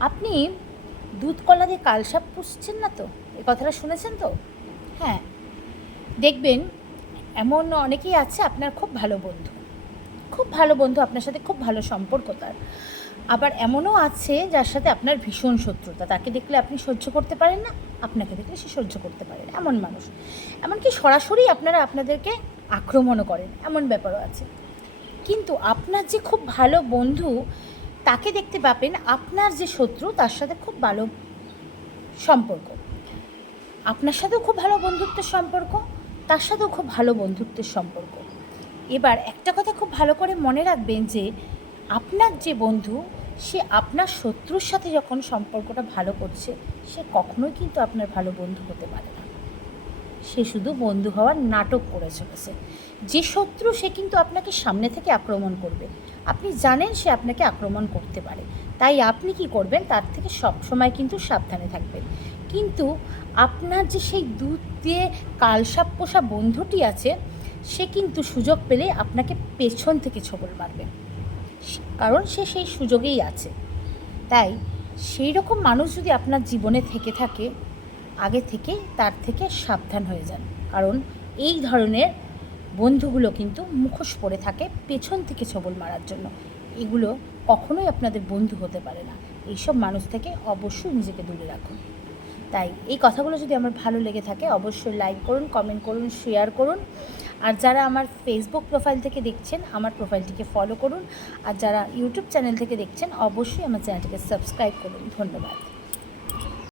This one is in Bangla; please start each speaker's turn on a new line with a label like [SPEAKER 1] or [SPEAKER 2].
[SPEAKER 1] আপনি দুধ কলা দিয়ে কালসাপ পুষছেন না তো? এ কথাটা শুনেছেন তো? হ্যাঁ। দেখবেন, এমন অনেকেই আছে আপনার খুব ভালো বন্ধু। খুব ভালো বন্ধু, আপনার সাথে খুব ভালো সম্পর্ক তার। আবার এমনও আছে যার সাথে আপনার ভীষণ শত্রুতা। তাকে দেখলে আপনি সহ্য করতে পারেন না, আপনাকে দেখলে সে সহ্য করতে পারে না। এমন মানুষ। এমনকি সরাসরি আপনারা আপনাদেরকে আক্রমণও করেন। এমন ব্যাপারও আছে। কিন্তু আপনার যে খুব ভালো বন্ধু তাকে দেখতে পাবেন আপনার যে শত্রু, তার সাথে খুব ভালো সম্পর্ক। আপনার সাথেও খুব ভালো বন্ধুত্বের সম্পর্ক, তার সাথেও খুব ভালো বন্ধুত্বের সম্পর্ক। এবার একটা কথা খুব ভালো করে মনে রাখবেন যে, আপনার যে বন্ধু, সে আপনার শত্রুর সাথে যখন সম্পর্কটা ভালো করছে, সে কখনোই কিন্তু আপনার ভালো বন্ধু হতে পারে না। সে শুধু বন্ধু হওয়ার নাটক করে চলেছে। যে শত্রু, সে কিন্তু আপনাকে সামনে থেকে আক্রমণ করবে। আপনি জানেন সে আপনাকে আক্রমণ করতে পারে। তাই আপনি কি করবেন, তার থেকে সবসময় কিন্তু সাবধানে থাকবেন। কিন্তু আপনার যে সেই দুধ দিয়ে কালসাপ পোষা বন্ধুটি আছে, সে কিন্তু সুযোগ পেলে আপনাকে পেছন থেকে ছবল মারবে। কারণ সে সেই সুযোগেই আছে। তাই সেই রকম মানুষ যদি আপনার জীবনে থেকে থাকে, আগে থেকেই তার থেকে সাবধান হয়ে যান। কারণ এই ধরনের বন্ধুগুলো কিন্তু মুখোশ পরে থাকে পেছন থেকে ছবল মারার জন্য। এগুলো কখনোই আপনাদের বন্ধু হতে পারে না। এইসব মানুষ থেকে অবশ্যই নিজেকে দূরে রাখুন। তাই এই কথাগুলো যদি আমার ভালো লেগে থাকে, অবশ্যই লাইক করুন কমেন্ট করুন শেয়ার করুন। আর যারা আমার ফেসবুক প্রোফাইল থেকে দেখছেন, আমার প্রোফাইলটিকে ফলো করুন। আর যারা ইউটিউব চ্যানেল থেকে দেখছেন, অবশ্যই আমার চ্যানেলটিকে সাবস্ক্রাইব করুন। ধন্যবাদ।